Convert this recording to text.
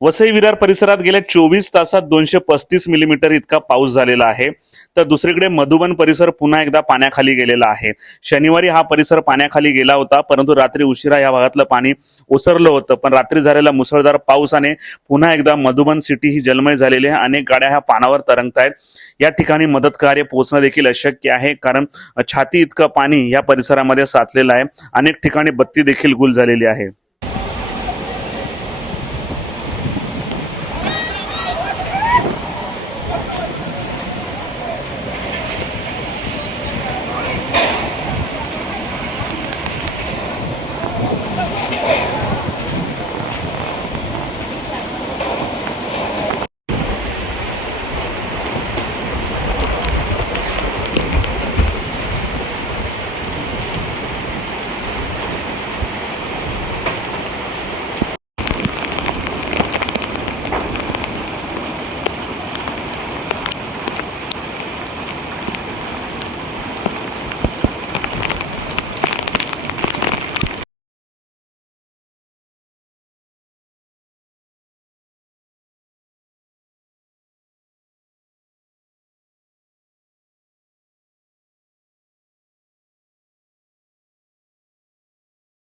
वसई विरार परिसरात गेल्या 24 तासात 235 मिलीमीटर इतका पाऊस झालेला आहे। तर दुसरीकडे मधुबन परिसर पुन्हा एकदा पाण्याखाली गेलेला आहे। शनिवारी हा परिसर पाण्याखाली गेला होता, परंतु रात्री उशिरा या भागातलं पाणी ओसरलं होतं। पण रात्री झालेल्या मुसळधार पावसाने पुन्हा एकदा मधुबन सिटी ही जलमय झालेली आहे। अनेक गाड्या ह्या पाण्यावर तरंगतायत। या ठिकाणी मदत कार्य पोहोचणं देखील अशक्य आहे, कारण छाती इतकं पाणी या परिसरामध्ये साचलेलं आहे। अनेक ठिकाणी बत्ती देखील गुल झालेली आहे।